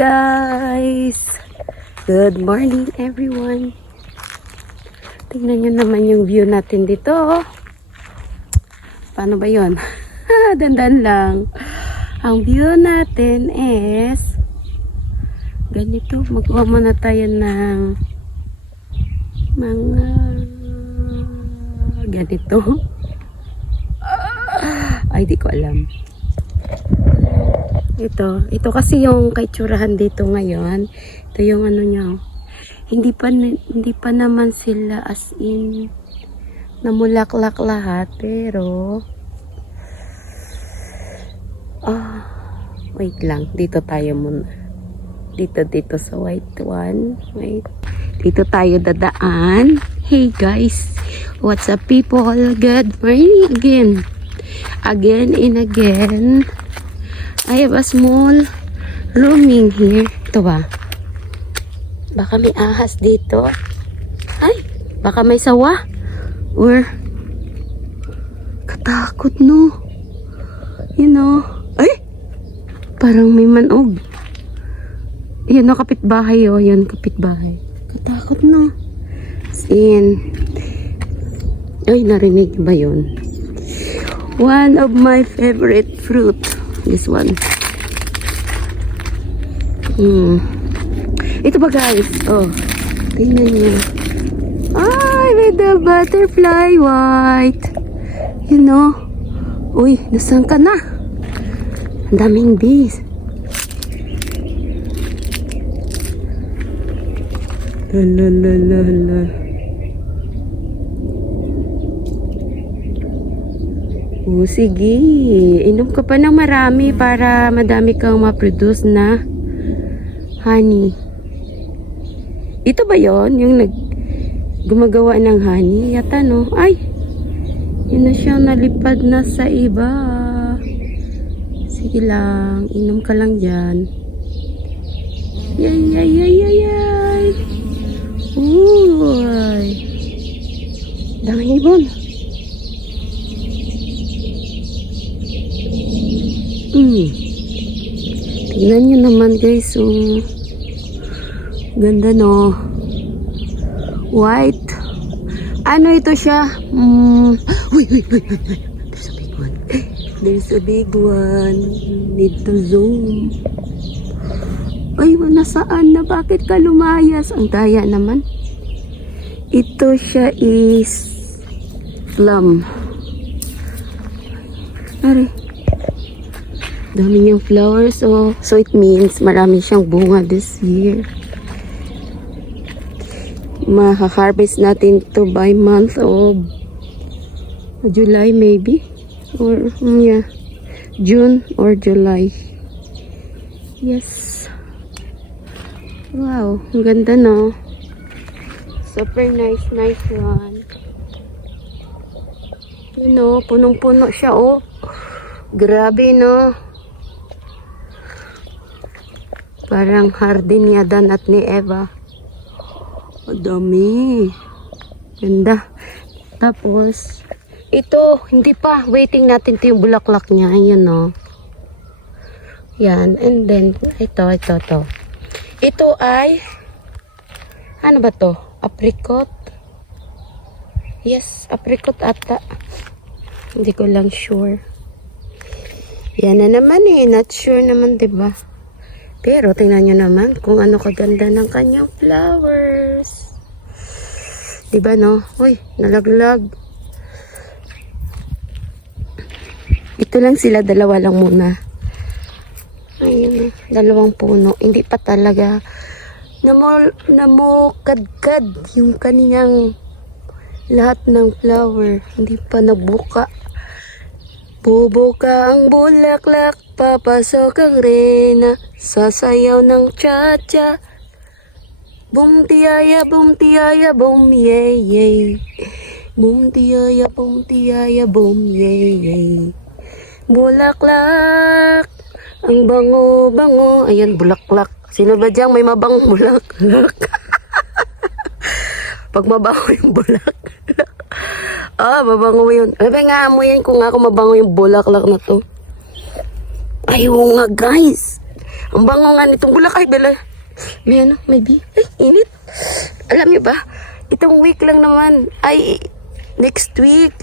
guys! Good morning everyone! Tingnan nyo naman yung view natin dito. Paano ba yun? Dandan lang. Ang view natin is ganito. Magawa muna tayo ng mga ganito. Ay, di ko alam. Ito kasi yung kaitsurahan dito ngayon. Ito yung ano niya. Hindi pa naman sila as in namulaklak lahat, pero wait lang, dito tayo muna. Dito sa white one. Wait. Dito tayo dadaan. Hey guys, what's up people? Good morning again. Again and again. I have a small rooming here. Ito ba? Baka may ahas dito. Ay, baka may sawa. Or katakot no. You know. Ay, parang may manog. Yan no, kapitbahay oh. Yan, kapitbahay. Katakot no. Sin. Ay, narinig ba yun? One of my favorite fruit. This one. Ito ba guys? Oh, tingnan niyo. Ay, with the butterfly white. You know. Uy, nasaan ka na? Ang daming bees. La. Oh, sige. Inom ka pa ng marami para madami kang ma-produce na honey. Ito ba yon yung gumagawa ng honey? Yata no? Ay! Yun na siya, nalipad na sa iba. Sige lang. Inom ka lang dyan. Yay! Uy! Daming ibon. Tingnan nyo naman guys, ganda no, white. Ano ito siya? There's a big one. Need to zoom. Ay, nasaan na? Bakit ka lumayas? Ang daya naman. Ito siya is plum. Are, dami niyang flowers, oh. So it means marami siyang bunga this year. Maha-harvest natin to by month of July maybe, or yeah, June or July. Yes. Wow, ang ganda no. Super nice one. You know, punong-puno siya oh. Grabe no. Parang hardin ni Adan at ni Eva. O dami. Ganda. Tapos, ito, hindi pa. Waiting natin ito yung bulaklak niya. Ayan no. Yan. And then, ito. Ito ay, ano ba to? Apricot? Yes, apricot ata. Hindi ko lang sure. Yan na naman eh. Not sure naman, diba? Pero tingnan nyo naman kung ano kaganda ng kanyang flowers. Diba no? Uy, nalaglag. Ito lang sila, dalawa lang muna. Ayun, dalawang puno. Hindi pa talaga namukadkad yung kanyang lahat ng flower. Hindi pa nabuka. Bubuka ang bulaklak, papasok ang rena, sasayaw ng cha-cha. Boom tiyaya, boom, yay. Boom tiyaya, boom, yay. Bulaklak, ang bango. Ayan, bulaklak. Sino ba diyang may mabang bulaklak? Pag mabango yung bulaklak. Mabango mo yun. Ay, nga amoyin ko nga kung mabango yung bulaklak na to. Ayaw nga guys. Ang bango nga nitong Boracay, Bella. May ano, may ay, init. Alam niyo ba, itong week lang naman, ay, next week,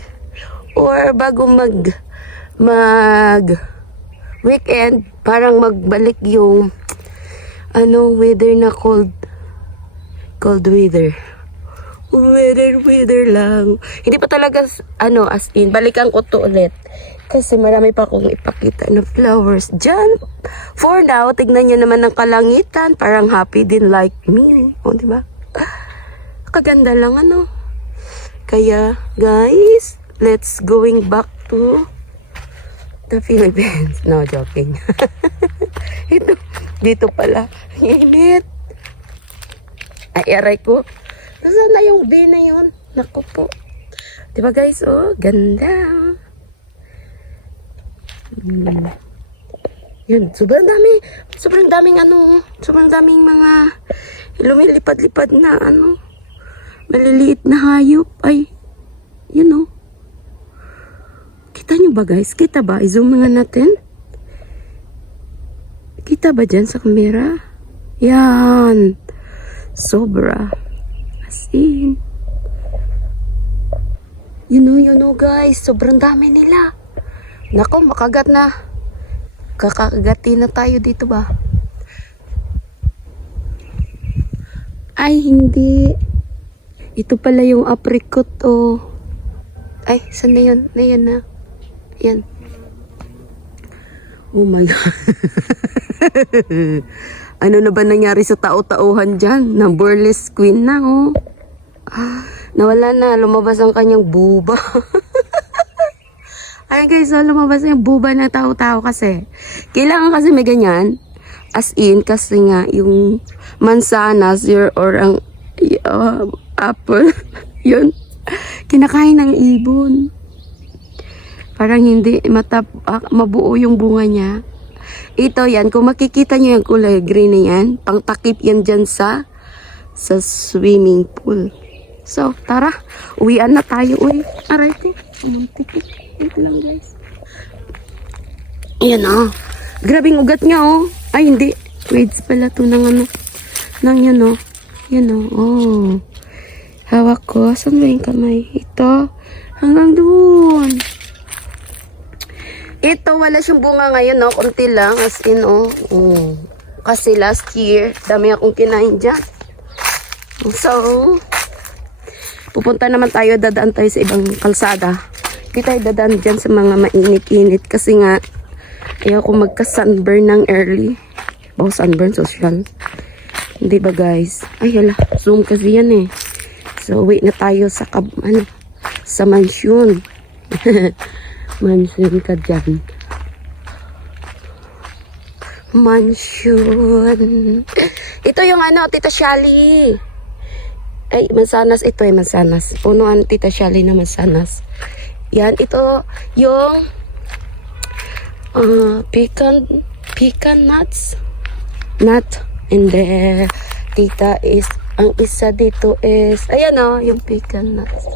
or bago mag weekend, parang magbalik yung, weather na cold weather. Weather lang. Hindi pa talaga, as in, balikan ko to ulit. Kasi marami pa akong ipakita na flowers dyan. For now, tignan nyo naman ng kalangitan. Parang happy din like me. O, diba? Kaganda lang, Kaya, guys, let's going back to the Philippines. No, joking. Dito pala. Init. Ay, aray ko. Nasaan na yung day na yun? Naku po. Diba guys? Oh, ganda. Yun, sobrang daming mga lumilipad-lipad na maliliit na hayop. Ay, kita nyo ba guys? Kita ba? I-zoom nga natin. Kita ba dyan sa camera? Yan. Sobra. As in. You know guys. Sobrang dami nila. Nako, makagat na. Kakagati na tayo dito ba? Ay, hindi. Ito pala yung apricot, oh. Ay, saan na yun? Ayan na. Ayan. Oh my God. Ano na ba nangyari sa tao-tauhan dyan? Numberless queen na, oh. Nawala na. Lumabas ang kanyang buba. Ay guys, so lumabas yung buba na tao-tao kasi. Kailangan kasi may ganyan. As in, kasi nga, yung mansanas or ang apple, yun, kinakain ng ibon. Parang hindi mabuo yung bunga niya. Ito yan, kung makikita nyo yung kulay green na yan, pangtakip yan dyan sa swimming pool. So, tara, uwian na tayo, uy. Aray ko, muntik. Wait lang, guys. Ayan, grabing ugat niya, oh. Ay, hindi. Weeds pala to ng yun, oh. Yan, oh. Hawak ko. Saan ba yung kamay? Ito. Hanggang doon. Ito, wala siyang bunga ngayon, no? Kunti lang, as in, oh. Kasi last year, dami akong kinain dyan. So, pupunta naman tayo, dadaan tayo sa ibang kalsada. Hindi tayo dadaan dyan sa mga mainit-init. Kasi nga, ayaw ko magka-sunburn ng early. Oh, sunburn social. Hindi ba, guys? Ay, hala, zoom kasi yan, eh. So, wait na tayo sa, sa mansion. Mansion ka dyan. Mansion. Ito yung Tita Shally. Ay, mansanas. Ito ay mansanas. Punuan Tita Shally na mansanas. Yan, ito yung pecan nuts. Nut. And then, tita is, ang isa dito is, ayan yung pecan nuts.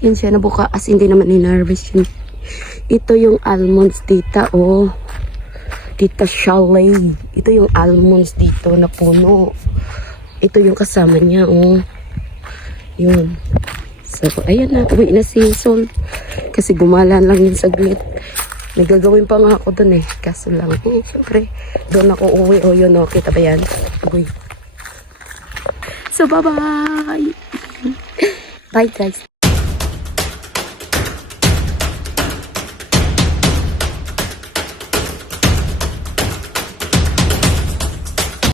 Yan siya, nabuka. As hindi naman in-harvest yun. Ito yung almonds, tita, oh. Tita Shally. Ito yung almonds dito na puno. Ito yung kasama niya, oh. Yun. So, ayan na. Uwi na si Sol. Kasi gumalan lang yun saglit. May gagawin pa nga ako dun, eh. Kaso lang, syempre, doon ako uwi. Oh, yun, oh. Kita ba yan? Uwi. So, bye-bye. Bye, guys.